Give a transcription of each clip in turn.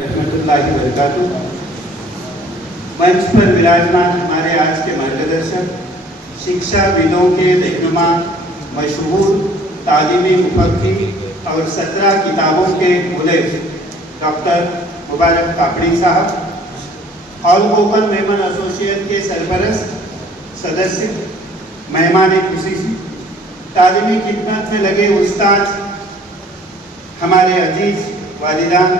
रहमतुल्लाहि व बरकातुहू। मंच पर विराजमान हमारे आज के मार्गदर्शक, शिक्षा विदों के रहनुमा, मशहूर तालीमी मुफक्की और 17 किताबों के मुअल्लिफ डॉक्टर मुबारक कापड़ी साहब, ऑल कोकण मेमन एसोसिएशन के सरपरस्त सदस्य, मेहमान खुसूसी, तालीमी खिदमत में लगे उस्ताद, हमारे अजीज वालिदान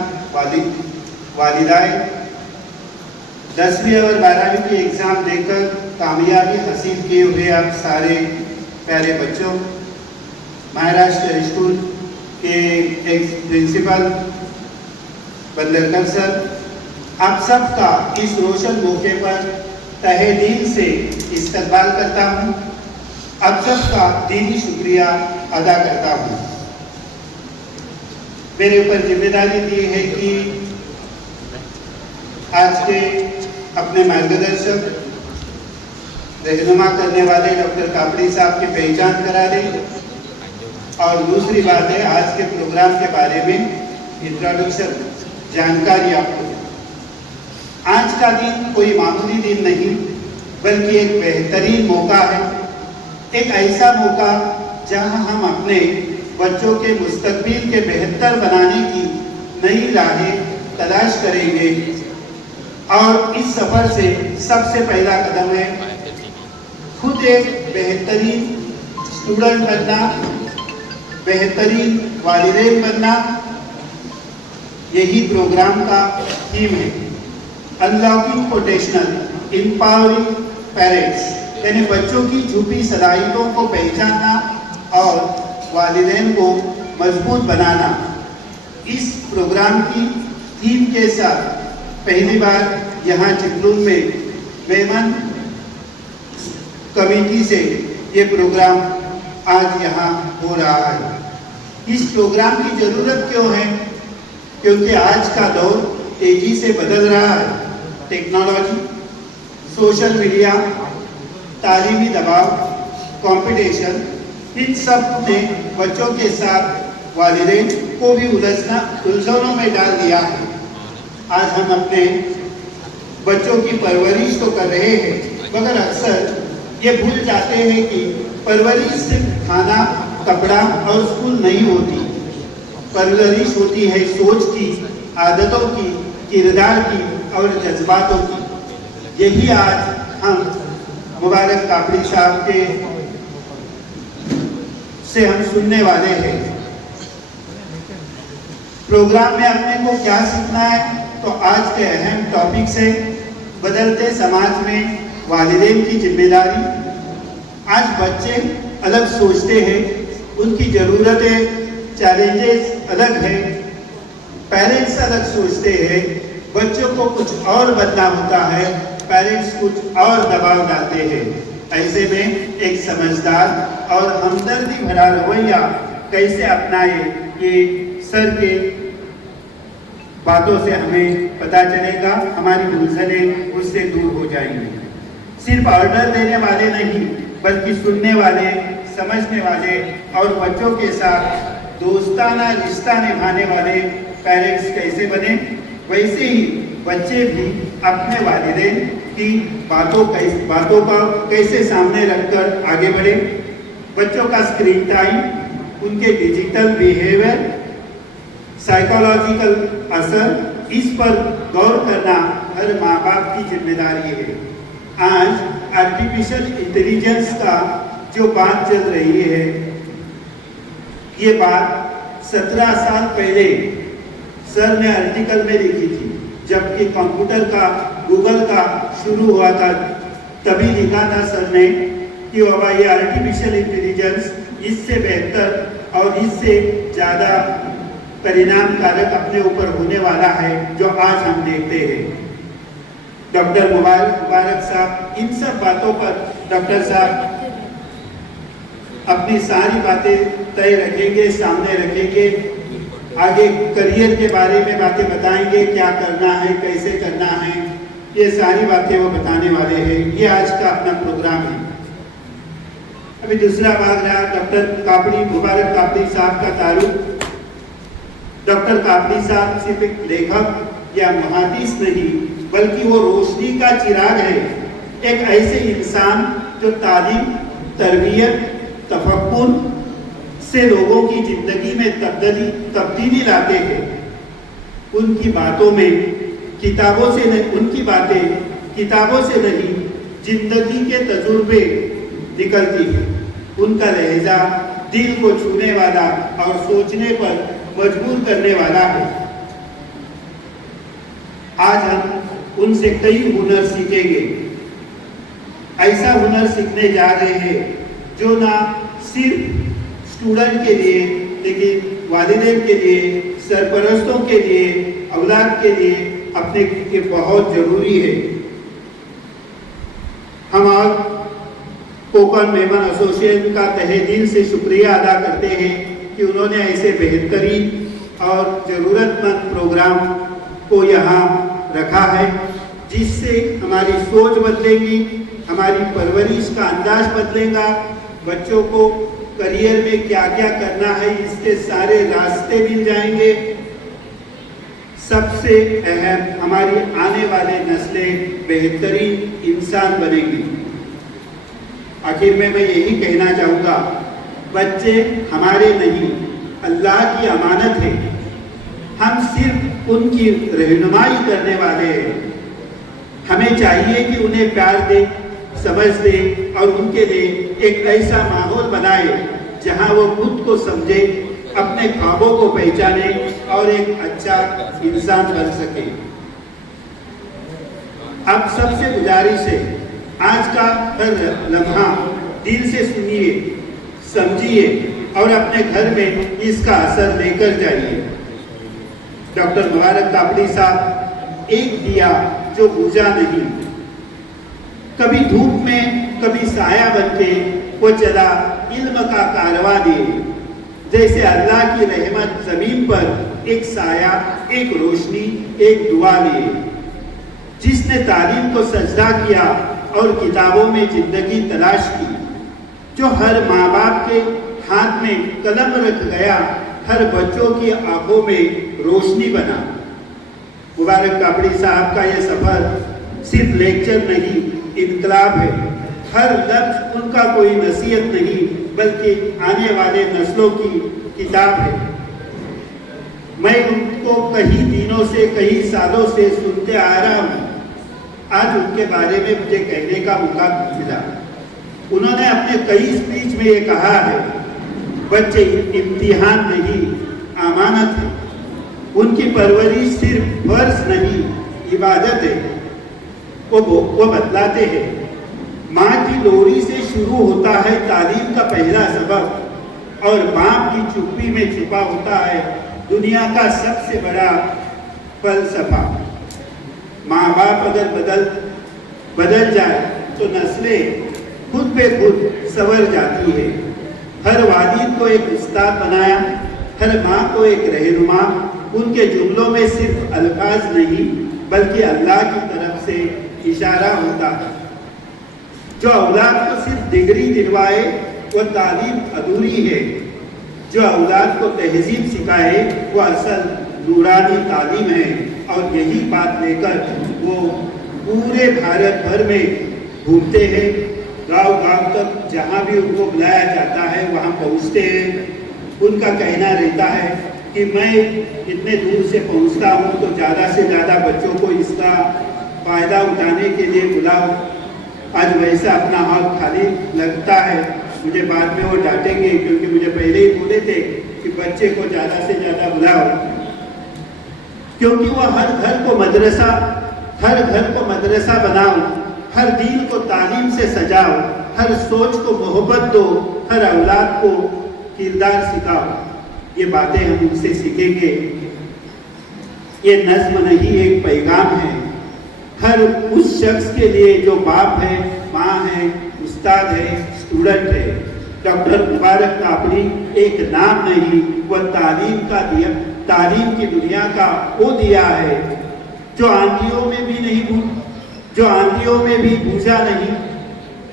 वालिदाएं, 10वीं और 12वीं की एग्ज़ाम देकर कामयाबी हासिल किए हुए आप सारे प्यारे बच्चों, महाराष्ट्र स्कूल के एक्स प्रिंसिपल बंदरकर सर, आप सबका इस रोशन मौके पर तहे दिल से इस्तकबाल करता हूँ। आप सबका दिली शुक्रिया अदा करता हूँ। मेरे ऊपर जिम्मेदारी दी है कि आज के अपने मार्गदर्शक, रहनुमा करने वाले डॉक्टर कापड़ी साहब की पहचान करा दें, और दूसरी बात है आज के प्रोग्राम के बारे में इंट्रोडक्शन जानकारी आपको। आज का दिन कोई मामूली दिन नहीं, बल्कि एक बेहतरीन मौका है, एक ऐसा मौका जहां हम अपने बच्चों के मुस्तकबिल के बेहतर बनाने की नई राहें तलाश करेंगे। और इस सफ़र से सबसे पहला कदम है खुद एक बेहतरीन स्टूडेंट बनना, बेहतरीन वालिदैन बनना। यही प्रोग्राम का थीम है, अनलॉकिंग पोटेंशियल, एम्पावरिंग पेरेंट्स, यानी बच्चों की छुपी सलाहियतों को पहचानना और वालिदैन को मजबूत बनाना। इस प्रोग्राम की थीम के साथ पहली बार यहाँ चिपलून में मेमन कमेटी से ये प्रोग्राम आज यहाँ हो रहा है। इस प्रोग्राम की ज़रूरत क्यों है? क्योंकि आज का दौर तेजी से बदल रहा है। टेक्नोलॉजी, सोशल मीडिया, तालीमी दबाव, कंपटीशन, इन सब ने बच्चों के साथ वालिदैन को भी उलझनों में डाल दिया है। आज हम अपने बच्चों की परवरिश तो कर रहे हैं, मगर अक्सर ये भूल जाते हैं कि परवरिश सिर्फ खाना, कपड़ा और स्कूल नहीं होती। परवरिश होती है सोच की, आदतों की, किरदार की और जज्बातों की। यही आज हम मुबारक कापड़ी साहब के से हम सुनने वाले हैं। प्रोग्राम में अपने को क्या सीखना है? तो आज के अहम टॉपिक से बदलते समाज में वालिदैन की जिम्मेदारी। आज बच्चे अलग सोचते हैं, उनकी ज़रूरतें, चैलेंजेस अलग हैं, पेरेंट्स अलग सोचते हैं, बच्चों को कुछ और बनना होता है, पेरेंट्स कुछ और दबाव डालते हैं। ऐसे में एक समझदार और हमदर्दी भरा रवैया कैसे अपनाए, ये सर के बातों से हमें पता चलेगा। हमारी उलझनें उससे दूर हो जाएंगी। सिर्फ ऑर्डर देने वाले नहीं, बल्कि सुनने वाले, समझने वाले और बच्चों के साथ दोस्ताना रिश्ता निभाने वाले पेरेंट्स कैसे बने, वैसे ही बच्चे भी अपने वालिदैन की बातों का कैसे सामने रखकर आगे बढ़े। बच्चों का स्क्रीन टाइम, उनके डिजिटल बिहेवियर, साइकोलॉजिकल असर, इस पर गौर करना हर माँ बाप की जिम्मेदारी है। आज आर्टिफिशियल इंटेलिजेंस का जो बात चल रही है, ये बात 17 साल पहले सर ने आर्टिकल में लिखी थी, जबकि कंप्यूटर का, गूगल का शुरू हुआ था। तभी लिखा था सर ने कि बाबा ये आर्टिफिशियल इंटेलिजेंस इससे बेहतर और इससे ज़्यादा परिणामकारक अपने ऊपर होने वाला है जो आज हम देखते हैं। डॉक्टर मुबारक साहब इन सब बातों पर डॉक्टर साहब अपनी सारी बातें तय रखेंगे, सामने रखेंगे, आगे करियर के बारे में बातें बताएंगे, क्या करना है, कैसे करना है, ये सारी बातें वो बताने वाले हैं। ये आज का अपना प्रोग्राम है। अभी दूसरा भाग रहा डॉक्टर कापड़ी मुबारक कापड़ी साहब का तारुफ। डॉक्टर कापड़ी साहब सिर्फ एक लेखक या मुहादिस नहीं, बल्कि वो रोशनी का चिराग है, एक ऐसे इंसान जो तालीम, तरबियत, तफक्कुर से लोगों की जिंदगी में तब्दीली लाते हैं। उनकी बातों में किताबों से नहीं, उनकी बातें किताबों से नहीं, जिंदगी के तजुर्बे निकलती है। उनका लहजा दिल को छूने वाला और सोचने पर मजबूर करने वाला है। आज हम उनसे कई हुनर सीखेंगे। ऐसा हुनर सीखने जा रहे हैं जो ना सिर्फ स्टूडेंट के लिए, लेकिन वालिदैन के लिए, सरपरस्तों के लिए, औलाद के लिए अपने के बहुत जरूरी है। हम आज कोकण मेहमान एसोसिएशन का तहे दिल से शुक्रिया अदा करते हैं कि उन्होंने ऐसे बेहतरीन और ज़रूरतमंद प्रोग्राम को यहाँ रखा है, जिससे हमारी सोच बदलेगी, हमारी परवरिश का अंदाज बदलेगा, बच्चों को करियर में क्या क्या करना है इसके सारे रास्ते मिल जाएंगे। सबसे अहम, हमारी आने वाले नस्लें बेहतरीन इंसान बनेंगी। आखिर में मैं यही कहना चाहूँगा, बच्चे हमारे नहीं, अल्लाह की अमानत है। हम सिर्फ उनकी रहनुमाई करने वाले हैं। हमें चाहिए कि उन्हें प्यार दें, समझ दें और उनके लिए एक ऐसा माहौल बनाए जहां वो खुद को समझे, अपने ख्वाबों को पहचाने और एक अच्छा इंसान बन सके। आप सबसे गुजारिश है, आज का हर लम्हा दिल से सुनिए, समझिए और अपने घर में इसका असर लेकर जाइए। डॉक्टर मुबारक कापड़ी साहब एक दिया जो बुझा नहीं, कभी धूप में कभी साया बनके वो चला इल्म का कारवा दिए। जैसे अल्लाह की रहमत जमीन पर एक साया, एक रोशनी, एक दुआ लिए। जिसने तालीम को सजदा किया और किताबों में जिंदगी तलाश की, जो हर माँ बाप के हाथ में कलम रख गया, हर बच्चों की आंखों में रोशनी बना। मुबारक कापड़ी साहब का यह सफर सिर्फ लेक्चर नहीं, इनकलाब है। हर लफ्ज उनका कोई नसीहत नहीं, बल्कि आने वाले नस्लों की किताब है। मैं उनको कई दिनों से, कई सालों से सुनते आ रहा हूँ। आज उनके बारे में मुझे कहने का मौका मिला। उन्होंने अपने कई स्पीच में ये कहा है, बच्चे इम्तिहान नहीं, अमानत है। उनकी परवरिश सिर्फ फर्ज नहीं, इबादत है। वो बतलाते हैं, माँ की लोरी से शुरू होता है तालीम का पहला सबक, और बाप की चुप्पी में छुपा होता है दुनिया का सबसे बड़ा फलसफा। माँ बाप अगर बदल जाए तो नस्लें खुद पे खुद संवर जाती है। हर वालिद को एक उस्ताद बनाया, हर माँ को एक रहनुमा। उनके जुमलों में सिर्फ अल्फाज नहीं, बल्कि अल्लाह की तरफ से इशारा होता है। जो औलाद को सिर्फ डिग्री दिलवाए वो तालीम अधूरी है। जो औलाद को तहजीब सिखाए वो असल नूरानी तालीम है। और यही बात लेकर वो पूरे भारत भर में घूमते हैं, गांव-गांव तक जहां भी उनको बुलाया जाता है वहां पहुंचते हैं। उनका कहना रहता है कि मैं इतने दूर से पहुंचता हूं तो ज़्यादा से ज़्यादा बच्चों को इसका फ़ायदा उठाने के लिए बुलाओ। आज वैसा अपना हाथ खाली लगता है। मुझे बाद में वो डांटेंगे, क्योंकि मुझे पहले ही बोले थे कि बच्चे को ज़्यादा से ज़्यादा बुलाओ, क्योंकि वो हर घर को मदरसा बनाओ, हर दिल को तालीम से सजाओ, हर सोच को मोहब्बत दो, हर औलाद को किरदार सिखाओ, ये बातें हम उनसे सीखेंगे। ये नज्म नहीं एक पैगाम है हर उस शख्स के लिए जो बाप है, माँ है, उस्ताद है, स्टूडेंट है। डॉक्टर मुबारक कापड़ी एक नाम नहीं, वह तालीम का दिया, तालीम की दुनिया का वो दिया है जो आंधियों में भी नहीं जो आंधियों में भी बूझा नहीं,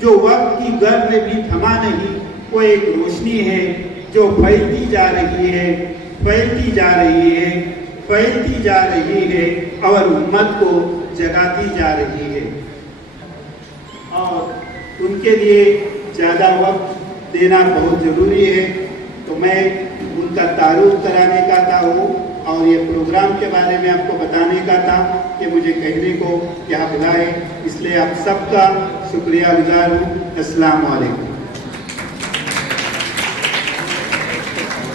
जो वक्त की गर्द में भी थमा नहीं। वो एक रोशनी है जो फैलती जा रही है, फैलती जा रही है, फैलती जा रही है और उम्मत को जगाती जा रही है। और उनके लिए ज़्यादा वक्त देना बहुत ज़रूरी है, तो मैं उनका तारुफ कराने का था वो, और ये प्रोग्राम के बारे में आपको बताने का था कि मुझे कहने को क्या बुलाए, इसलिए आप सबका शुक्रिया गुजार हूँ। अस्सलाम वालेकुम।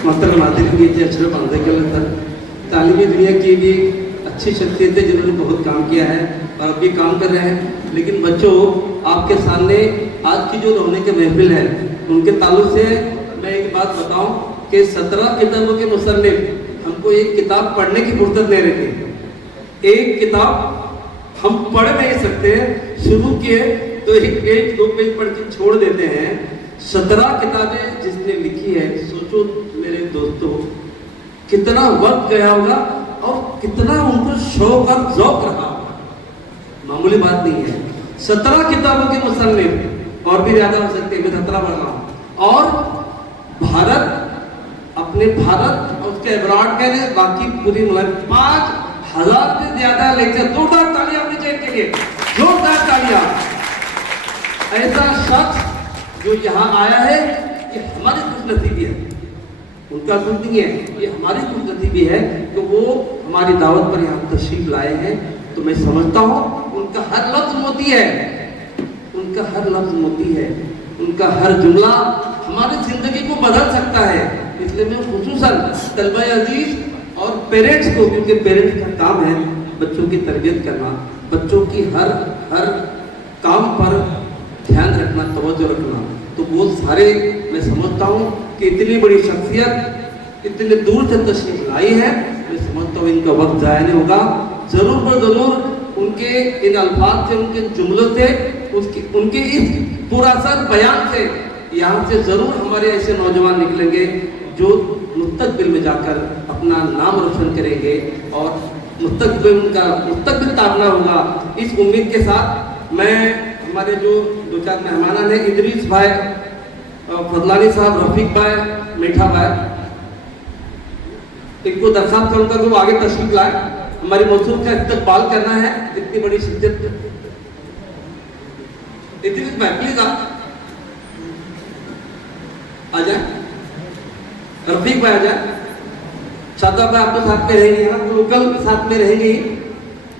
मोहतरम नाज़रीन, ये अशरफ अंदर तालीमी दुनिया की भी अच्छी शख्सियत है जिन्होंने बहुत काम किया है और अब भी काम कर रहे हैं। लेकिन बच्चों, आपके सामने आज की जो रोने की महफिल है उनके ताल्लुक से मैं एक बात बताऊं कि 17 किताबों के मुसन्निफ हमको एक किताब पढ़ने की फुर्सत नहीं रहती। एक किताब हम पढ़ नहीं सकते, शुरू किए तो एक पेज 2 पेज पढ़ के छोड़ देते हैं। 17 किताबें जिसने लिखी है, सोचो मेरे दोस्तों कितना वक्त गया होगा और कितना उनको शौक और ज़ौक रहा होगा, मामूली बात नहीं है। 17 किताबों के मुसन्निफ, और भी ज्यादा हो सकते हैं, मैं 17 पढ़ रहा हूँ। और भारत, अपने भारत और उसके अब्रॉड में बाकी पूरी मुल्क 5000 से ज्यादा लेक्चर। जोरदार तालियां अपने चैन के लिए, जोरदार तालियां। ऐसा शख्स जो यहाँ आया है ये हमारी खुशनसीबी है, उनका कुछ नहीं है, ये हमारी खुशनसीबी है कि वो हमारी दावत पर यहाँ तशरीफ लाए हैं। तो मैं समझता हूँ उनका हर लफ्ज मोती है, उनका हर लफ्ज मोती है, उनका हर जुमला हमारी जिंदगी को बदल सकता है। इसलिए मैं खुसूसन तलबा अजीज और पेरेंट्स को, क्योंकि पेरेंट्स का काम है बच्चों की तरबियत करना, बच्चों की हर काम पर ध्यान रखना, तवज्जो रखना, तो वो सारे मैं समझता हूँ कि इतनी बड़ी शख्सियत इतने दूर से तशरीफ लाई है। मैं समझता हूँ इनका वक्त ज़ाया नहीं होगा। ज़रूर ब ज़रूर उनके इन अल्फाज से, उनके जुमलों से, उनके इस पुरअसर बयान से यहाँ से ज़रूर हमारे ऐसे नौजवान निकलेंगे जो मुस्तकबिल में जाकर अपना नाम रोशन करेंगे और मुस्तकबिल, उनका मुस्तकबिल ताबना होगा। इस उम्मीद के साथ मैं हमारे जो 2-4 मेहमान हैं, इदरीस भाई, फजलानी साहब, रफीक भाई, मीठा भाई, इनको दरखास्त करूँगा कि वो आगे तशरीफ लाए। हमारी मौसूल का इस्तकबाल करना है, इतनी बड़ी शिद्दत। इदरीस भाई प्लीज आप आ जाए, रफीक भाई आ जाए, शादाब भाई आपके साथ में रहेंगे, यहाँ लोकल साथ में रहेंगे ही।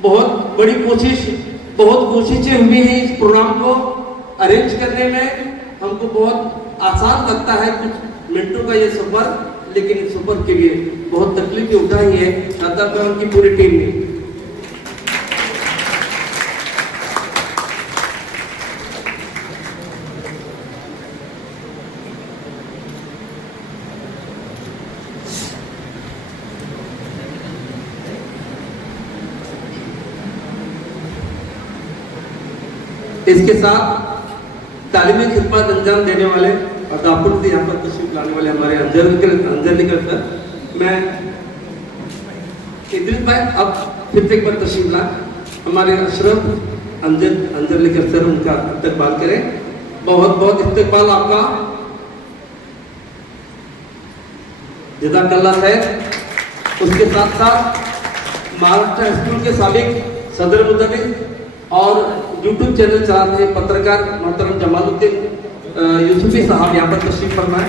बहुत बड़ी कोशिश, बहुत कोशिशें हुई हैं इस प्रोग्राम को अरेंज करने में। हमको बहुत आसान लगता है कुछ मिनटों का ये सफर, लेकिन इस सफर के लिए बहुत तकलीफें उठाई है शादाब भाई, उनकी पूरी टीम ने। इसके साथ तालीमी खिदमत अंजाम देने वाले और दापुर से यहाँ पर तशरीफ लाने वाले हमारे अंजर निकल कर, मैं इदरीस भाई अब फिर से एक बार तशरीफ ला, हमारे अशरफ अंजर निकल सर उनका इस्तकबाल करें। बहुत बहुत इस्तकबाल आपका, जज़ाकल्लाह खैर। उसके साथ साथ महाराष्ट्र स्कूल के साबिक सदर मुदर्रिस और यूट्यूब चैनल चलाते हैं पत्रकार मोहतरम जमालुद्दीन यूसुफी साहब यहाँ पर तशरीफ फरमाए,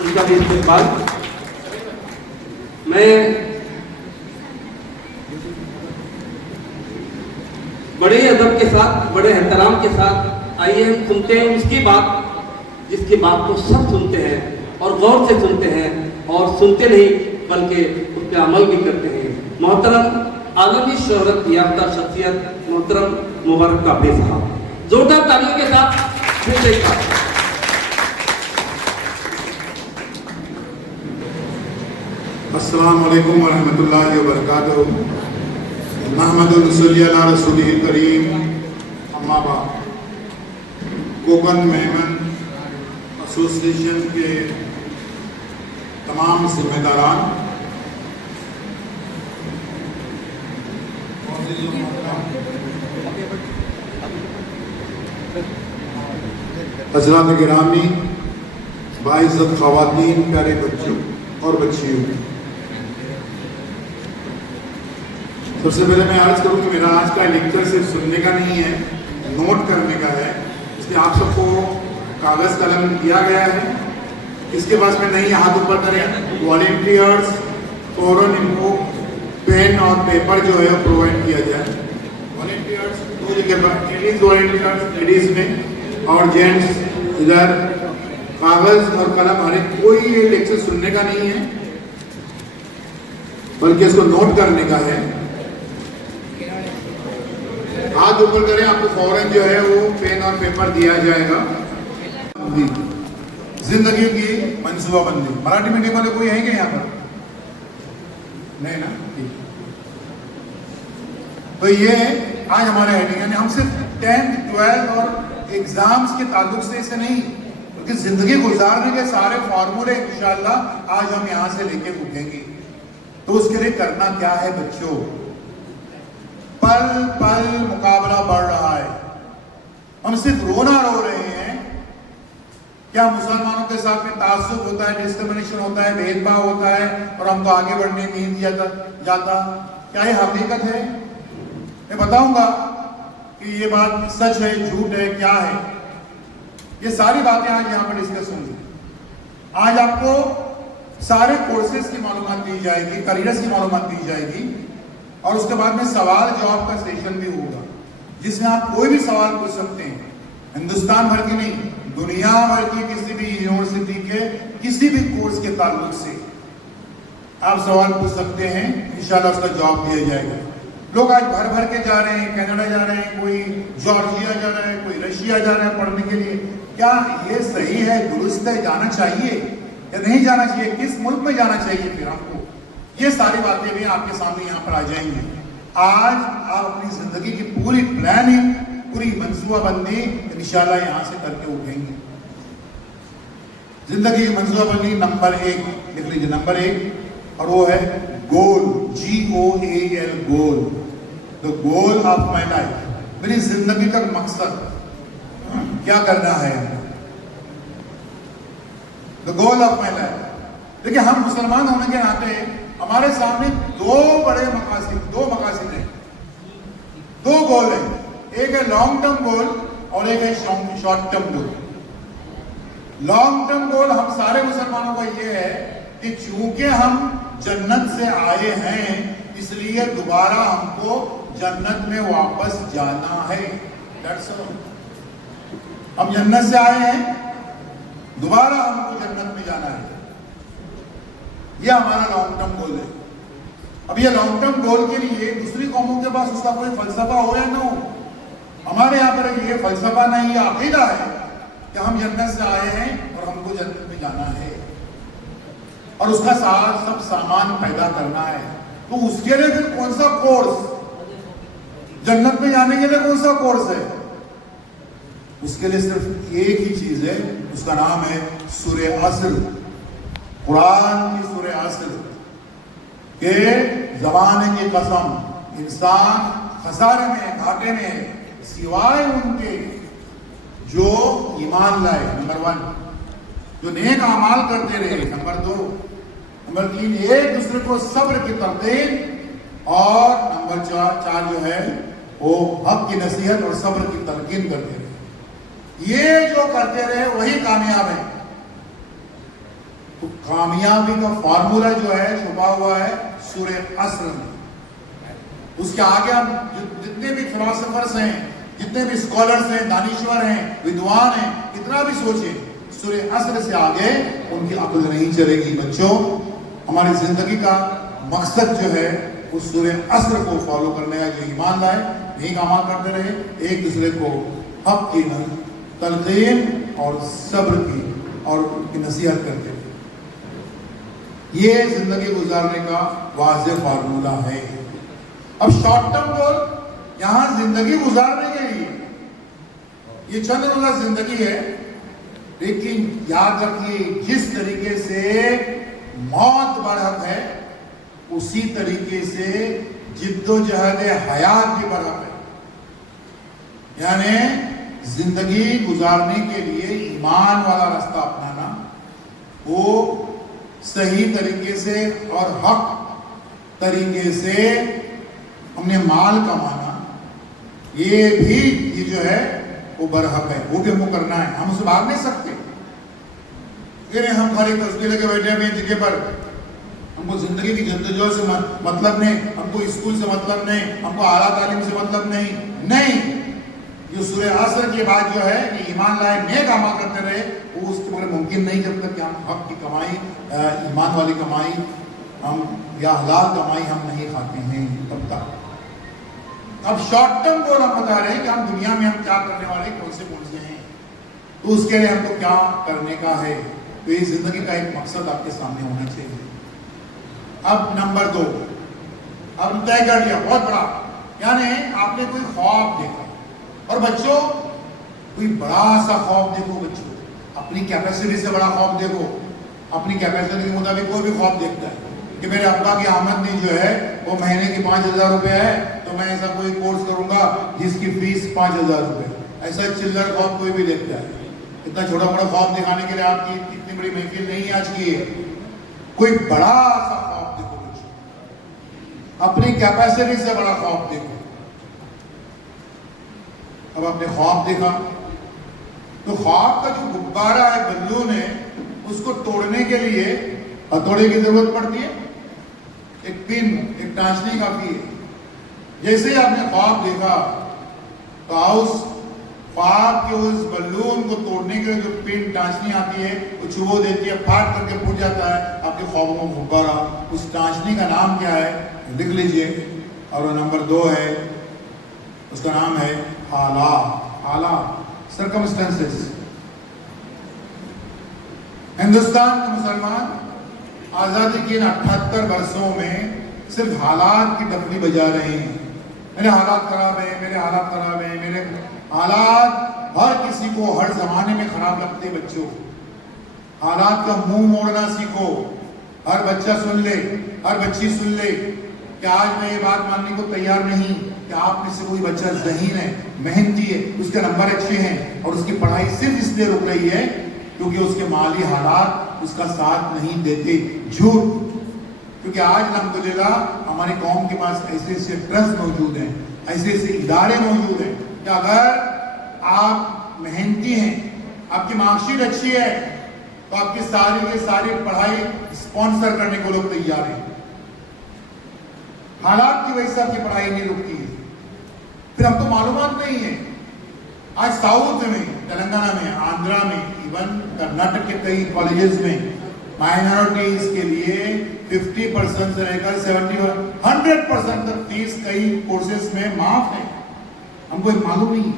उनका भी इस्तकबाल। मैं बड़े अदब के साथ, बड़े एहतराम के साथ आइए हम सुनते हैं उसकी बात जिसकी बात को सब सुनते हैं और गौर से सुनते हैं, और सुनते नहीं बल्कि उस पर अमल भी करते हैं। मोहतरम आलमी शोहरत याफ्ता शख्सियत मोहतरम मुबारक काबे साहब, जोरदार तालियों के साथ फिर से एक बार। अस्सलामु अलैकुम वरहमतुल्लाहि वबरकातुहू। महमदुन सल्ली अला रसूलिल करीम, अम्मा बाद। कोकन मेमन एसोसिएशन के तमाम जिम्मेदारान, हज़रात गिरामी, बाइज़्ज़त ख़वातीन, प्यारे बच्चों और बच्चियों, सबसे पहले मैं अर्ज करूँ कि मेरा आज का लेक्चर सिर्फ सुनने का नहीं है, नोट करने का है। इसलिए आप सबको कागज़ कलम दिया गया है। इसके पास में नहीं, हाथ ऊपर करें। वॉलेंटियर्स फ़ौरन इनको पेन और पेपर जो है प्रोवाइड किया जाए। वॉलेंटियर्स दो जगह पर, लेडीज़ वॉलेंटियर्स लेडीज़ में और जेंट्स इधर। कागज़ और कलम, हर एक कोई ये लेक्चर सुनने का नहीं है बल्कि इसको नोट करने का है। हाथ ऊपर करें, आपको फौरन जो है वो पेन और पेपर दिया जाएगा। जिंदगी की मंसूबाबंदी। मराठी मीडियम वाले कोई है क्या यहाँ पर? नहीं ना? ठीक। तो ये आज हमारे हेडिंग, यानी हम सिर्फ 10th 12th और एग्जाम्स के ताल्लुक से इसे नहीं, क्योंकि जिंदगी गुजारने के सारे फार्मूले इंशाल्लाह आज हम यहाँ से लेके उठेंगे। तो उसके लिए करना क्या है बच्चों? पल पल मुकाबला बढ़ रहा है। हम सिर्फ रोना रो रहे हैं। क्या मुसलमानों के साथ में तासुब होता है, डिस्क्रिमिनेशन होता है, भेदभाव होता है और हमको आगे बढ़ने नहीं दिया जाता? क्या ये हकीकत है? मैं बताऊंगा कि ये बात सच है, झूठ है, क्या है। ये सारी बातें आज यहाँ पर डिस्कस होंगी। आज आपको सारे कोर्सेज की मालूमात दी जाएगी, करियर्स की मालूमात दी जाएगी और उसके बाद में सवाल जवाब का सेशन भी होगा जिसमें आप कोई भी सवाल पूछ सकते हैं। हिंदुस्तान भर की नहीं, दुनिया भर की किसी भी यूनिवर्सिटी के किसी भी कोर्स के ताल्लुक से आप सवाल पूछ सकते हैं। इंशाल्लाह उसका जवाब दिया जाएगा। लोग आज भर भर के जा रहे हैं, कनाडा जा रहे हैं, कोई जॉर्जिया जा रहा है, कोई रशिया जा रहा है पढ़ने के लिए। क्या ये सही है, दुरुस्त है, जाना चाहिए या नहीं जाना चाहिए? किस मुल्क में जाना चाहिए फिर आपको? ये सारी बातें भी आपके सामने यहाँ पर आ जाएंगी। आज आप अपनी जिंदगी की पूरी प्लानिंग, पूरी मंसूबाबंदी इंशाल्लाह यहाँ से करके उठेंगे। जिंदगी की मंसूबाबंदी नंबर 1 लिख लीजिए, नंबर 1, और वो है गोल, GOAL, goal. The goal of my life, मेरी जिंदगी का मकसद क्या करना है। The goal of my life. देखिए, हम मुसलमान होने के नाते हमारे सामने दो बड़े मकासद हैं, दो गोल हैं। एक है लॉन्ग टर्म गोल और एक है short term goal. Long term goal हम सारे मुसलमानों का ये है कि चूंकि हम जन्नत से आए हैं इसलिए दोबारा हमको जन्नत में वापस जाना है। हम जन्नत से आए हैं, दोबारा हमको जन्नत में जाना है। यह हमारा लॉन्ग टर्म गोल है। अब ये लॉन्ग टर्म गोल के लिए दूसरी कौमों के पास उसका कोई फलसफा हो या ना हो, हमारे यहाँ पर ये फलसफा नहीं, ये अकीदा है कि हम जन्नत से आए हैं और हमको जन्नत में जाना है और उसका सब सामान पैदा करना है। तो उसके लिए फिर कौन सा कोर्स, जन्नत में जाने के लिए कौन सा कोर्स है? उसके लिए सिर्फ एक ही चीज है, उसका नाम है सूरे असर। कुरान की सूरे असर के ज़माने की कसम, इंसान खसारे में, घाटे में है सिवाय उनके जो ईमान लाए, नंबर 1, जो नेक अमाल करते रहे, नंबर 2, नंबर 3 एक दूसरे को सब्र की तरकीब और नंबर 4 जो है वो हक की नसीहत और सब्र की तलकीन करते रहे। ये जो करते रहे वही कामयाब है। तो कामयाबी का फार्मूला जो है छुपा हुआ है सूरे अस्र में। उसके आगे हम जितने भी फिलोसोफर्स हैं, जितने भी स्कॉलर्स हैं, दानिश्वर हैं, विद्वान हैं, कितना भी सोचे, सूरे अस्र से आगे उनकी अक्ल नहीं चलेगी। बच्चों, हमारी जिंदगी का मकसद जो है उस सूरे अस्र को फॉलो करने का, जो ईमान लाए, नेक अमाल करते रहे, एक दूसरे को हक की तलकीन और सब्र की और उनकी नसीहत करते रहे। ये जिंदगी गुजारने का वाज़ेह फार्मूला है। अब शॉर्ट टर्म गोल यहां जिंदगी गुजारने के लिए, ये चंद रोजा जिंदगी है, लेकिन याद रखिए जिस तरीके से मौत बरहक है उसी तरीके से जिद्दोजहद हयात भी बरहक है। यानी जिंदगी गुजारने के लिए ईमान वाला रास्ता अपनाना, वो सही तरीके से और हक तरीके से हमने माल कमाना, ये भी ये जो है वो बरहक है, वो भी हमको करना है, हम उसे भाग नहीं सकते। फिर हम खाली तस्वीर लेके बैठे हैं अपनी जगह पर, हमको जिंदगी की जद्दोजहद से मतलब नहीं, हमको स्कूल से मतलब नहीं, हमको आला तालीम से मतलब नहीं। ये सूरह असर के बाद जो है कि ईमान लाए नेक अमल करते रहे, वो उसके बगैर मुमकिन नहीं जब तक कि हम हक की कमाई, ईमान वाली कमाई हम या हलाल कमाई हम नहीं खाते हैं तब तक। अब शॉर्ट टर्म गोल हम बता रहे हैं कि हम दुनिया में हम क्या करने वाले, कौन से हैं, तो उसके लिए हमको क्या करने का है, तो ये जिंदगी का एक मकसद आपके सामने होना चाहिए। अब नंबर 2, अब तय कर लिया बहुत बड़ा, यानी आपने कोई ख्वाब देखा, और बच्चों कोई बड़ा सा ख्वाब देखो, बच्चों अपनी कैपेसिटी से बड़ा ख्वाब देखो, अपनी कैपेसिटी के मुताबिक कोई भी ख्वाब देखता है कि मेरे अब्बा की आमदनी जो है वो महीने की 5,000 रुपये है, तो मैं ऐसा कोई कोर्स करूंगा जिसकी फीस 5,000 रुपये, ऐसा चिल्लर ख्वाब कोई भी देखता है। इतना छोटा बड़ा ख्वाब दिखाने के लिए आपकी इतनी बड़ी महफिल नहीं आज की है। कोई बड़ा सा ख्वाब देखो बच्चों, अपनी कैपेसिटी से बड़ा ख्वाब देखो। अब आपने ख्वाब देखा, तो ख्वाब का जो गुब्बारा है, बल्लून है, उसको तोड़ने के लिए हथौड़े की जरूरत पड़ती है, एक पिन, एक टांचनी काफी है। जैसे ही आपने ख्वाब देखा, तो उस ख्वाब के उस बलून को तोड़ने के लिए जो पिन टांचनी आती है, वो चुभो देती है, फाट करके फूट जाता है आपके ख्वाबों का गुब्बारा। उस टांचनी का नाम क्या है, लिख लीजिए। और वो नंबर 2 है, उसका नाम है हालात, सर्कमस्टेंसेस। हिंदुस्तान के मुसलमान आजादी के इन 78 वर्षों में सिर्फ हालात की टपली बजा रहे हैं। मेरे हालात खराब है, मेरे हालात खराब है, मेरे हालात हर किसी को हर जमाने में खराब लगते हैं। बच्चों, हालात का मुंह मोड़ना सीखो। हर बच्चा सुन ले, हर बच्ची सुन ले कि आज मैं ये बात मानने को तैयार नहीं कि आप में से कोई बच्चा ज़हीन है, मेहनती है, उसके नंबर अच्छे हैं और उसकी पढ़ाई सिर्फ इसलिए रुक रही है क्योंकि उसके माली हालात उसका साथ नहीं देते। झूठ। क्योंकि आज अल्हम्दुलिल्लाह हमारी कौम के पास ऐसे ऐसे ट्रस्ट मौजूद हैं, ऐसे ऐसे इदारे मौजूद हैं कि अगर आप मेहनती हैं, आपकी मार्कशीट अच्छी है, तो आपकी सारी की सारी पढ़ाई स्पॉन्सर करने को लोग तैयार हैं। हालात की वजह से आपकी पढ़ाई नहीं रुकती है। फिर हमको मालूमात नहीं है। आज साउथ में, तेलंगाना में, आंध्रा में, इवन कर्नाटक के कई कॉलेजेस में माइनॉरिटीज के लिए 50% से लेकर 100% तक फीस कई कोर्सेज में माफ है। हमको मालूम नहीं।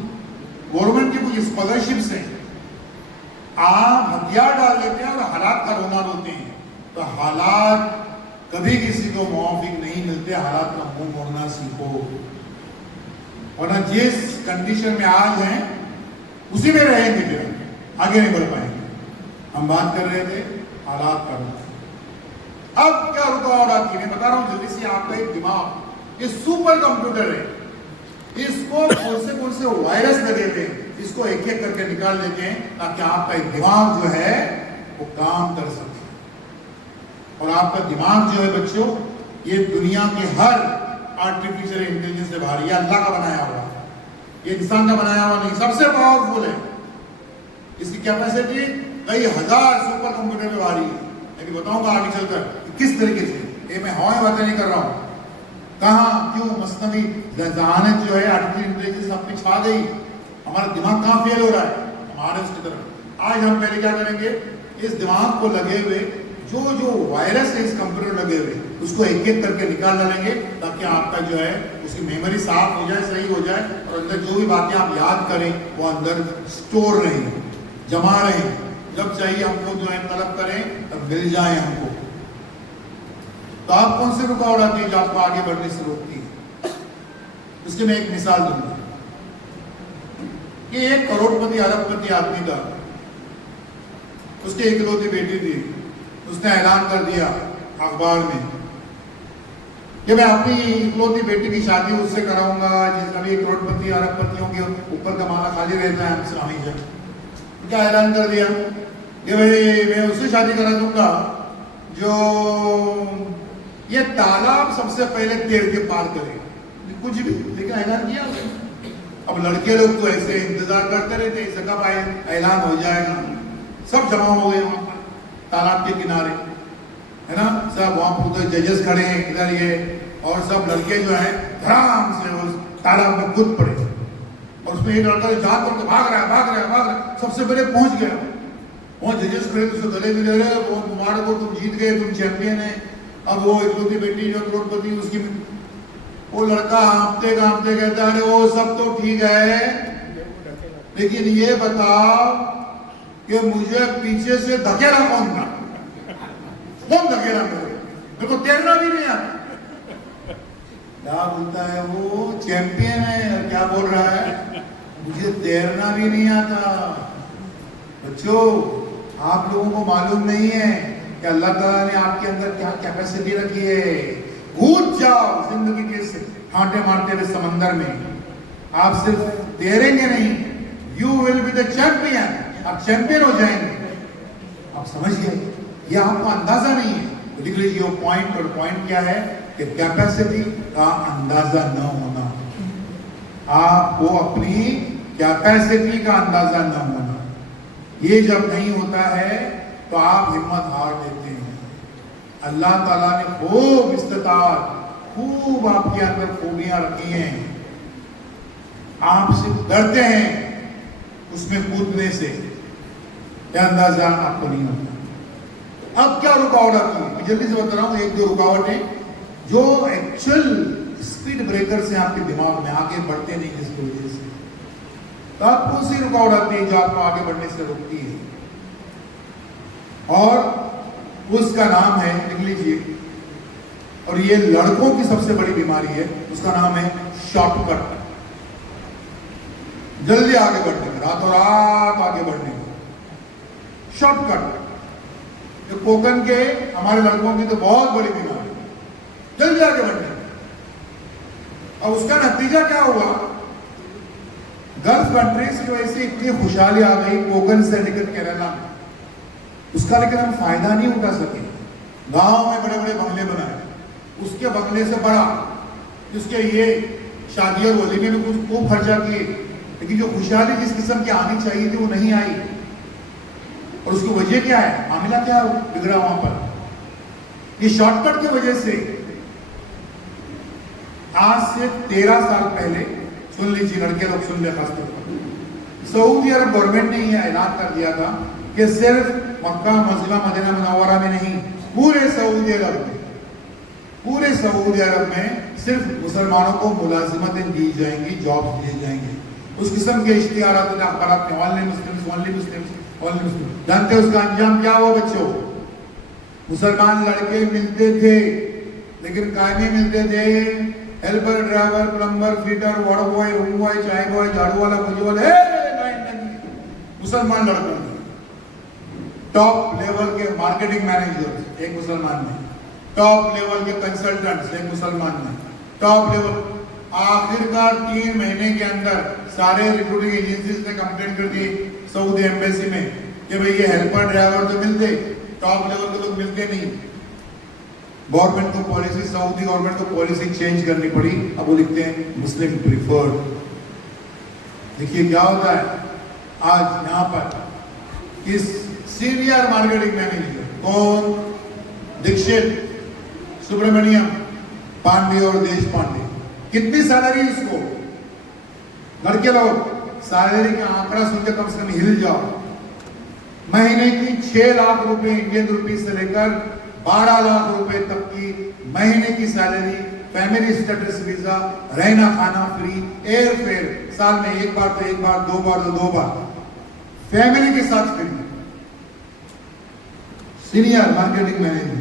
गवर्नमेंट की कुछ स्कॉलरशिप्स हैं, आप हथियार डाल देते हैं और हालात का रोना रोते हैं। तो हालात कभी किसी को मुआफिक नहीं मिलते। हालात का मुंह मोड़ना सीखो, और ना जिस कंडीशन में आज हैं उसी में रहेंगे, फिर आगे नहीं बढ़ पाएंगे। हम बात कर रहे थे हालात का। अब क्या रुकावट आती है, मैं बता रहा हूं जल्दी से। आपका एक दिमाग ये सुपर कंप्यूटर है, इसको कौन से वायरस लगे थे, इसको एक एक करके निकाल लेते हैं ताकि आपका एक दिमाग जो है वो काम कर सके। और आपका दिमाग जो है बच्चों, ये दुनिया के हर आर्टिफिशियल इंटेलिजेंस से भारी, ये अल्लाह का बनाया हुआ, ये इंसान का बनाया हुआ नहीं, सबसे पावरफुल है। इसकी कैपेसिटी कई हजार सुपर कंप्यूटर में भारी है। मैं भी बताऊंगा आगे चलकर किस तरीके से। ये मैं हवाएं बातें नहीं कर रहा हूं। कहां क्यों मसनवी जहानत जो है आर्टिफिशियल इंटेलिजेंस अपनी छा गई, हमारा दिमाग कहां फेल हो रहा है, हमारे उसकी तरफ। आज हम पहले क्या करेंगे, इस दिमाग को लगे हुए जो वायरस है इस कंप्यूटर लगे हुए, उसको एक एक करके निकाल डालेंगे ताकि आपका जो है उसकी मेमोरी साफ हो जाए, सही हो जाए, और अंदर जो भी बातें आप याद करें वो अंदर स्टोर रहें, जमा रहें। जब चाहिए हमको जो है तलब करें तब मिल जाए हमको। तो आप कौन सी रुकावट आती है जो आपको आगे बढ़ने से रोकती है? उसकी मैं एक मिसाल दूंगा कि एक करोड़पति अरबपति आदमी था, उसकी इकलौती बेटी थी, उसने ऐलान कर दिया अखबार में कि मैं अपनी इकलौती बेटी की शादी उससे कराऊंगा जिसका भी करोड़पति अरबपतियों के ऊपर का माला खाली रहता है हमसे हमेशा। क्या ऐलान कर दिया कि भाई मैं उससे शादी करा दूंगा जो ये तालाब सबसे पहले तैर के पार करे। कुछ भी लेकिन ऐलान किया। अब लड़के लोग तो ऐसे इंतजार करते रहते हैं कब ऐलान हो जाएगा। सब जमा हो गए वहां पर तालाब के किनारे, है ना, सब वहां पर तो जजेस खड़े हैं इधर ये, और सब लड़के जो है धड़ाम से उस तालाब में कूद पड़े और उसमें एक लड़का जान करके भाग रहा है, सबसे पहले पहुंच गया। वहां जजेस खड़े तो गले भी ले रहे, वो मुबारक हो तुम जीत गए, तुम चैंपियन है। अब वो इकलौती बेटी जो करोड़पति उसकी, वो लड़का हाँफते हाँफते कहता है वो सब तो ठीक है लेकिन ये बताओ कि मुझे पीछे से धकेला कौन था? कौन धकेला मेरे को तैरना भी नहीं आता। क्या बोलता है वो? चैंपियन है, क्या बोल रहा है? मुझे तैरना भी नहीं आता। बच्चों, आप लोगों को मालूम नहीं है कि अल्लाह ताला ने आपके अंदर क्या कैपेसिटी रखी है। कूद जाओ जिंदगी के कांटे मारते हुए समंदर में। आप सिर्फ तैरेंगे नहीं, you will be the champion, आप चैंपियन हो जाएंगे। आप समझ गए? ये आपको अंदाजा नहीं है। तो लिख लीजिए वो पॉइंट, और पॉइंट क्या है कि कैपेसिटी का अंदाजा न होना। आपको अपनी कैपेसिटी का अंदाजा न होना, ये जब नहीं होता है तो आप हिम्मत हार देते हैं। अल्लाह ताला ने खूब इस्तिताअत, खूब आपके अंदर खूबियां रखी हैं। आप सिर्फ डरते हैं उसमें कूदने से, क्या अंदाजा आपको नहीं होता। अब क्या रुकावट आती है? मैं जल्दी से बता रहा हूं, एक दो रुकावटें जो एक्चुअल स्पीड ब्रेकर से आपके दिमाग में आगे बढ़ते नहीं जिसकी वजह से। तो आपको उसी रुकावट आती है जो आपको आगे बढ़ने से रोकती है, और उसका नाम है, लिख लीजिए, और ये लड़कों की सबसे बड़ी बीमारी है, उसका नाम है शॉर्टकट। जल्दी आगे बढ़ने का, रातों रात आगे बढ़ने का शॉर्टकट। ये कोकन के हमारे लड़कों की तो बहुत बड़ी बीमारी, जल्दी आगे बढ़ने का। और उसका नतीजा क्या हुआ? गल्फ कंट्रीज की वजह से इतनी खुशहाली आ गई कोकन से लेकर केरला में, उसका लेकिन हम फायदा नहीं उठा सके। गांव में बड़े बड़े बंगले बनाए, उसके बंगले से बड़ा, उसके ये शादी और वलीमे में कुछ खूब खर्चा किए, लेकिन जो खुशहाली जिस किस्म की आनी चाहिए थी वो नहीं आई। और उसकी वजह क्या है? मामला क्या बिगड़ा वहां पर? ये शॉर्टकट की वजह से आज से 13 साल पहले, सुन लीजिए लड़के लोग सुन ले खासतौर पर, सऊदी अरब गवर्नमेंट ने यह ऐलान कर दिया था कि सिर्फ मक्का मस्जिद मदीना मुनव्वरा में नहीं, पूरे सऊदी अरब में सिर्फ मुसलमानों को मुलाजिमतें दी जाएंगी, जॉब दिए जाएंगे। उस किस्म के इश्तिहारात अखबारात में ओनली मुस्लिम्स। जानते हैं उसका अंजाम क्या हुआ बच्चों? मुसलमान लड़के मिलते थे लेकिन कायमे मिलते थे, helper, driver, plumber, fitter, water boy, room boy, चाय बॉय, झाड़ू वाला, मुझे वाला, मुसलमान लड़कों में। टॉप लेवल के मार्केटिंग मैनेजर एक मुसलमान में, टॉप लेवल के कंसल्टेंट्स एक मुसलमान में, टॉप लेवल। आखिरकार 3 महीने के अंदर सारे रिक्रूटिंग एजेंसीज ने कंप्लेंट कर दी सऊदी एम्बेसी में कि भाई ये हेल्पर ड्राइवर तो मिलते, टॉप लेवल के लोग मिलते नहीं। गवर्नमेंट को पॉलिसी, सऊदी गवर्नमेंट को पॉलिसी चेंज करनी पड़ी। अब वो लिखते हैं मुस्लिम प्रिफर्ड। देखिए क्या होता है आज यहाँ पर। इस सीनियर मार्केटिंग मैनेजर कौन? दीक्षित, सुब्रमण्यम, पांडे और देश पांडे। कितनी सैलरी इसको? लड़के लोग सैलरी का आंकड़ा सुनकर कम से कम हिल जाओ। महीने की 6 लाख रुपए इंडियन रुपीज से लेकर 12 लाख रुपए तक की महीने की सैलरी, फैमिली स्टेटस वीजा, रहना खाना फ्री, एयर फेयर साल में एक बार तो एक बार, 2 बार तो 2 बार, फैमिली के साथ free. Senior marketing manager,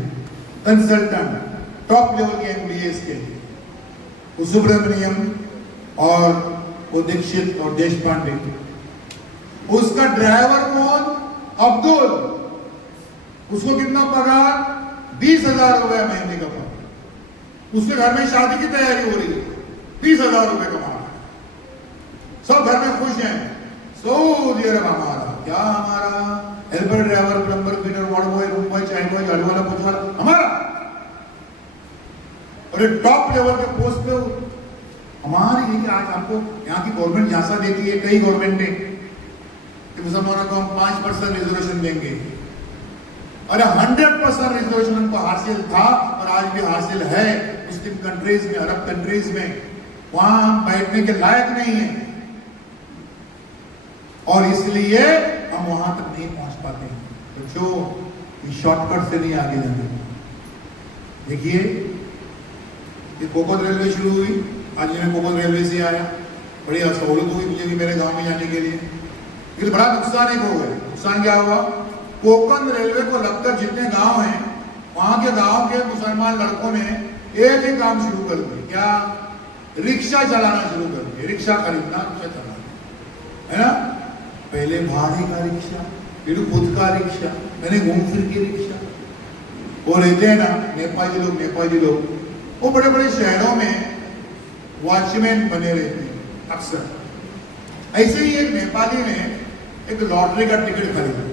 consultant, top level के एमबीएस के, वो सुब्रमण्यम और वो दीक्षित और देश पांडे, उसका ड्राइवर कौन? अब्दुल। उसको कितना पगार? 20,000 रुपए महीने का पगार। उसके घर में शादी की तैयारी हो रही है, 20,000 रुपए कमा रहा है, सब घर में खुश हैं। सऊदी अरब हमारा क्या? हमारा helper, driver, plumber, fitter, ward boy, room boy, चाय बॉय, गाड़ी वाला, पोछा वाला हमारा। और टॉप लेवल के पोस्ट पे हमारी ये आज आपको यहाँ की गवर्नमेंट झांसा देती है, कई गवर्नमेंट ने, कि मुसलमानों को हम 5% रिजर्वेशन देंगे। अरे 100% रिजर्वेशन हमको हासिल था और आज भी हासिल है मुस्लिम कंट्रीज में, अरब कंट्रीज में। वहां हम बैठने के लायक नहीं है और इसलिए हम वहां तक नहीं पहुंच पाते। तो जो शॉर्टकट से नहीं आगे जाने। देखिए ये कोकत रेलवे शुरू हुई, आज मैं कोकत रेलवे से आया, बड़ी सहूलत हुई मुझे मेरे गांव में जाने के लिए। लेकिन बड़ा नुकसान एक हो गया। नुकसान क्या हुआ? कोकन रेलवे को लगकर जितने गांव हैं, वहां के गांव के मुसलमान लड़कों ने एक ही काम शुरू कर दिया। क्या? रिक्शा चलाना शुरू कर दिया। रिक्शा खरीदना, रिक्शा चलाना, है ना? पहले भाड़े का रिक्शा, फिर खुद का रिक्शा, मैंने घूम फिर के रिक्शा। वो रहते हैं ना नेपाली लोग, वो बड़े बड़े शहरों में वॉचमैन बने रहते हैं अक्सर। ऐसे ही एक नेपाली ने एक लॉटरी का टिकट खरीदा।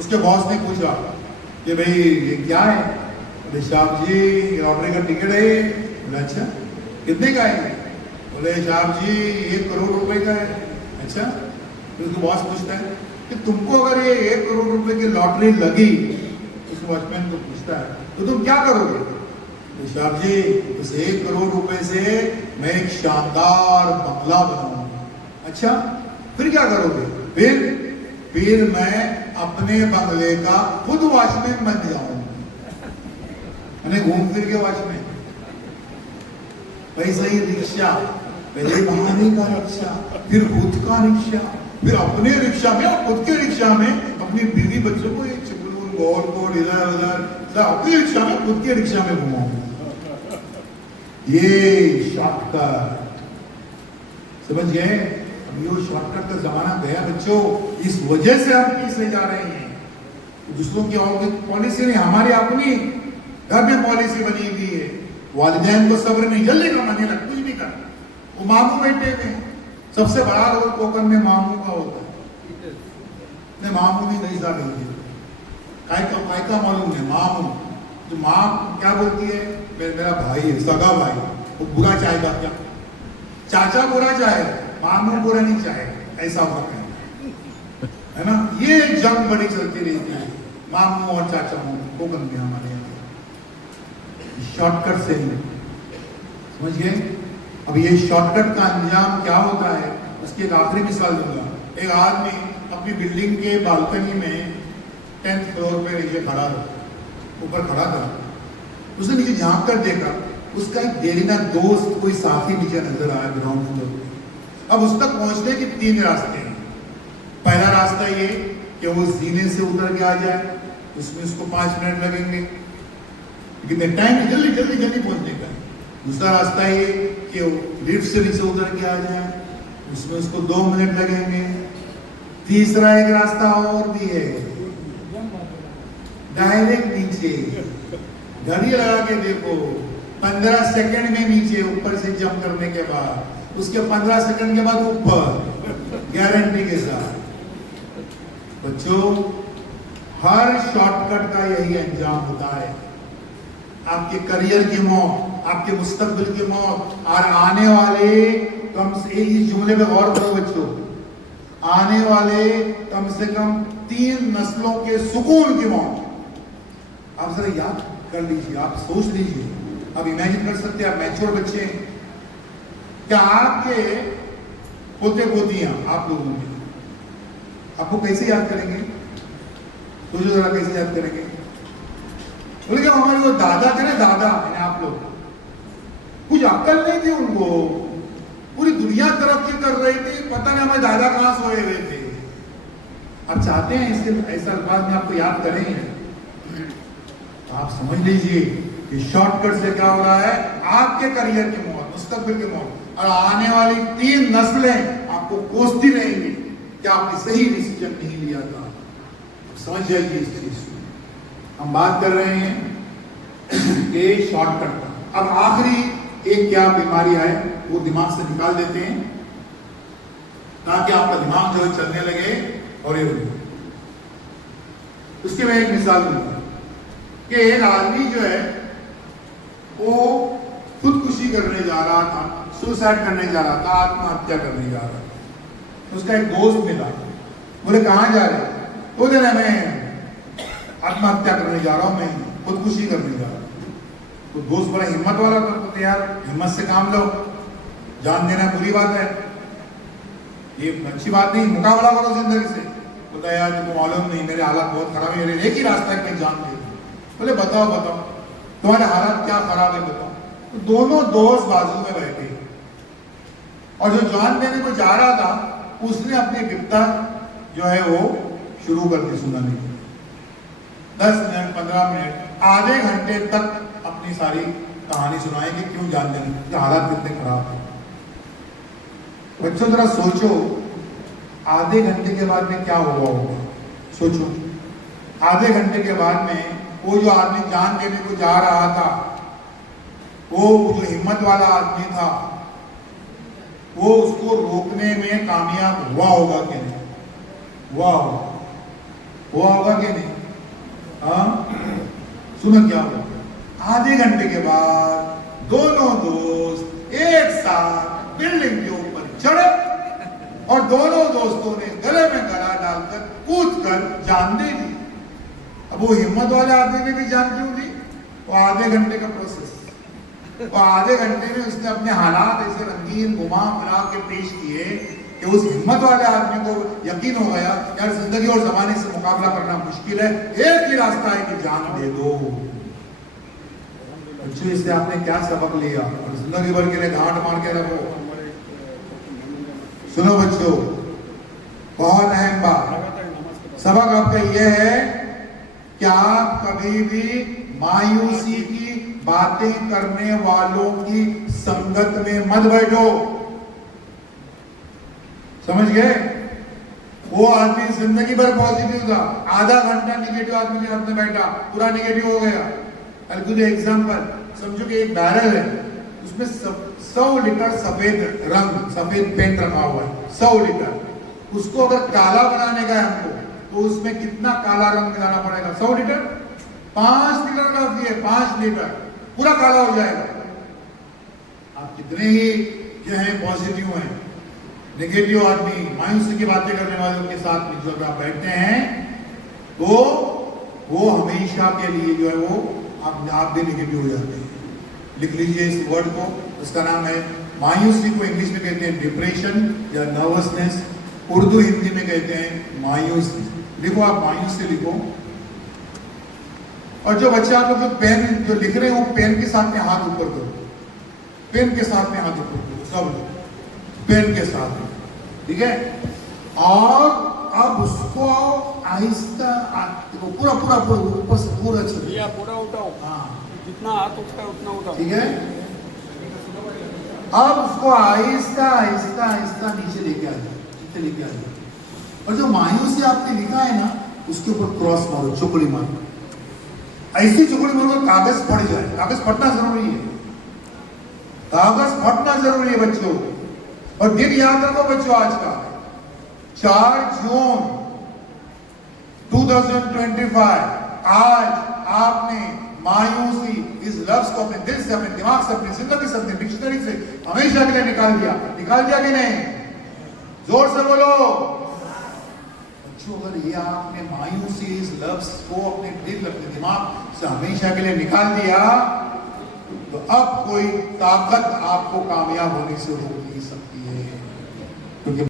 उसके बॉस ने पूछा कि भाई ये क्या है? बोले साहब जी ये लॉटरी का टिकट है। बोले अच्छा कितने का है? बोले साहब जी 1 करोड़ रुपए का है। अच्छा। फिर उसको बॉस पूछता है कि तुमको अगर ये 1 करोड़ रुपए की लॉटरी लगी, उस वॉचमैन को पूछता है तो तुम क्या करोगे? तो साहब जी उस 1 करोड़ रुपए से मैं एक शानदार बंगला बनाऊंगा। अच्छा फिर क्या करोगे? फिर मैं अपने बंगले का खुद वॉचमैन बन जाऊंगा, मैंने घूम फिर के वॉचमैन। वैसे ही रिक्शा, पहले भाड़े का रिक्शा, फिर खुद का रिक्शा, फिर अपने रिक्शा में और खुद के रिक्शा में अपनी बीवी बच्चों को एक चिपलून गोल इधर उधर अपनी रिक्शा में, खुद के रिक्शा में घुमाऊंगा। ये शॉर्टकट, समझ गए? अब ये शॉर्टकट का जमाना गया बच्चों। इस वजह से हम पीछे जा रहे हैं। दूसरों की और पॉलिसी नहीं, हमारी अपनी घर में पॉलिसी बनी हुई है। वालिदैन को सब्र नहीं, जल्दी का मनी लग, कुछ नहीं कर। वो मामू बैठे हुए, सबसे बड़ा रोल कोकन में मामू का होता है। नहीं मामू भी नहीं सा नहीं काय का मालूम है मामू। तो माँ क्या बोलती है? मेरा भाई है, सगा भाई, वो बुरा चाहेगा क्या? चाचा बुरा चाहे, मामू बुरा नहीं चाहे, ऐसा होता है ना? ये जंग बड़ी चलती रहती है मामू और चाचा कोकन में हमारे यहाँ। शॉर्टकट से ही, समझ गए? अब ये शॉर्टकट का अंजाम क्या होता है उसकी एक आखिरी मिसाल दूंगा। एक आदमी अपनी बिल्डिंग के बालकनी में 10th फ्लोर पे नीचे खड़ा था, ऊपर खड़ा था। उसने नीचे झांक कर देखा, उसका एक देरीना दोस्त कोई साथी नीचे नजर आया ग्राउंड फ्लोर पे। अब उस तक पहुंचने के 3 रास्ते हैं। पहला रास्ता ये कि वो जीने से उतर के आ जाए, उसमें उसको 5 मिनट लगेंगे, लेकिन टाइम जल्दी पहुंचने का। दूसरा रास्ता ये कि वो लिफ्ट से नीचे उतर के आ जाए, उसमें उसको 2 मिनट लगेंगे। तीसरा एक रास्ता और भी है, डायरेक्ट नीचे घड़ी लगा के देखो, 15 सेकंड में नीचे ऊपर से जंप करने के बाद, उसके 15 सेकंड के बाद ऊपर, गारंटी के साथ। बच्चों हर शॉर्टकट का यही अंजाम होता है। आपके करियर की मौत, आपके मुस्तकबिल की मौत, और आने वाले कम से, इस जुमले पे गौर करो बच्चों, आने वाले कम से कम 3 नस्लों के सुकून की मौत। आप जरा याद कर लीजिए, आप सोच लीजिए, आप इमेजिन कर सकते हैं। आप मैच्योर बच्चे हैं क्या? आपके पोते पोतियां आप लोगों के आपको कैसे याद करेंगे? सोचो जरा कैसे याद करेंगे? बोले क्या हमारे वो दादा थे ना, दादा आप लोग, कुछ अक्ल नहीं थी उनको, पूरी दुनिया तरक्की कर रही थी, पता नहीं हमारे दादा कहां सोए हुए थे। आप चाहते हैं इसके ऐसा अल्फाज में आपको याद करें, आप समझ लीजिए कि शॉर्टकट से क्या हो रहा है, आपके करियर की मौत, मुस्तकबिल की मौत, और आने वाली 3 नस्लें आपको कोसती रहेंगी कि आपने सही डिसीजन नहीं लिया था। समझ जाइए इस चीज को। हम बात कर रहे हैं कि शॉर्टकट का। अब आखिरी एक क्या बीमारी है वो दिमाग से निकाल देते हैं ताकि आपका दिमाग जो है चलने लगे। और ये उसकी मैं एक मिसाल दूंगा कि एक आदमी जो है वो खुदकुशी करने जा रहा था, सुसाइड करने जा रहा था, आत्महत्या करने जा रहा था। उसका एक दोस्त मिला, बोले कहाँ जा रहे? बोले ना मैं आत्महत्या करने जा रहा हूँ, मैं खुदकुशी करने जा रहा हूँ। तो दोस्त बड़ा हिम्मत वाला था, तो यार हिम्मत से काम लो, जान देना बुरी बात है, ये अच्छी बात नहीं, मुकाबला करो जिंदगी से। बोलता यार तुमको मालूम नहीं मेरे हालात बहुत खराब है, मेरे एक ही रास्ता है कि मैं जान दे दूं। बोले बताओ बताओ तुम्हारे हालात क्या खराब है बताओ। तो दोनों दोस्त बाजू में बैठे और जो जान देने को जा रहा था उसने अपनी विपता जो है वो शुरू कर दी सुनाने की। 10 मिनट 15 मिनट आधे घंटे तक अपनी सारी कहानी सुनाई कि क्यों जान देने कि हालात कितने खराब है। बच्चों जरा सोचो आधे घंटे के बाद में क्या हुआ होगा। सोचो आधे घंटे के बाद में वो जो आदमी जान देने को जा रहा था, वो जो हिम्मत वाला आदमी था, वो उसको रोकने में कामयाब हुआ होगा कि नहीं? हुआ होगा कि नहीं? हाँ सुनो क्या हुआ। आधे घंटे के बाद दोनों दोस्त एक साथ बिल्डिंग के ऊपर चढ़े और दोनों दोस्तों ने गले में गला डालकर कूदकर जान दे दी। अब वो हिम्मत वाले आदमी ने भी जान क्यों दी? वो आधे घंटे का प्रोसेस, वो आधे घंटे में उसने अपने हालात ऐसे रंगीन घुमा फिरा के पेश किए कि उस हिम्मत वाले आदमी को यकीन हो गया यार जिंदगी और जमाने से मुकाबला करना मुश्किल है, एक ही रास्ता है कि जान दे दो। बच्चों इससे आपने क्या सबक लिया? और जिंदगी भर के लिए गांठ मार के रखो। सुनो बच्चों बहुत अहम बात, सबक आपका यह है कि आप कभी भी मायूसी की बातें करने वालों की संगत में मत बैठो। समझ गए? वो आदमी जिंदगी भर पॉजिटिव था, आधा घंटा निगेटिव आदमी के हाथ में बैठा, पूरा निगेटिव हो गया। अरे एग्जाम्पल समझो कि एक बैरल है, उसमें 100 लीटर सफेद रंग सफेद पेंट रखा हुआ है, 100 लीटर। उसको अगर काला बनाने का है हमको तो उसमें कितना काला रंग मिलाना पड़ेगा? 100 लीटर, 5 लीटर काफी है, 5 लीटर पूरा काला हो जाएगा। आप कितने ही जो है पॉजिटिव हैं, नेगेटिव आदमी मायूसी की बातें करने वालों के साथ में जब आप बैठते हैं तो वो हमेशा के लिए जो है वो आप भी नेगेटिव हो जाते हैं। लिख लीजिए इस वर्ड को, उसका नाम है मायूसी। को इंग्लिश में कहते हैं डिप्रेशन या नर्वसनेस, उर्दू हिंदी में कहते हैं मायूसी। लिखो आप मायूसी लिखो। और जो बच्चे आप लोग जो पेन जो लिख रहे हो पेन के साथ में हाथ ऊपर करो, पेन के साथ में हाथ ऊपर करो, सब पेन के साथ में, ठीक है? और अब उसको आहिस्ता देखो पूरा पूरा पूरा ऊपर से पूरा चलिए पूरा उठाओ, हाँ जितना हाथ उठता है उतना उठाओ, ठीक है? अब उसको आहिस्ता आहिस्ता आहिस्ता नीचे लेके आ जाए, नीचे लेके आ जाए। और जो मायूसी आपने लिखा है ना उसके ऊपर क्रॉस मारो, चुकड़ी मारो, ऐसी चुकड़ी मारो कागज फट जाए। कागज फटना जरूरी है, कागज फटना जरूरी है बच्चों। और दिन याद रखो बच्चों, आज का 4 जून 2025, आज आपने मायूसी इस लफ्ज को अपने दिल से, अपने दिमाग से, अपनी जिंदगी से, अपनी डिक्शनरी से हमेशा के लिए निकाल दिया। निकाल दिया कि नहीं? जोर से बोलो बच्चों। अगर ये आपने मायूसी इस लफ्ज को अपने दिल, अपने दिमाग से हमेशा के लिए निकाल दिया तो अब कोई ताकत आपको कामयाब होने से रोक नहीं सकती।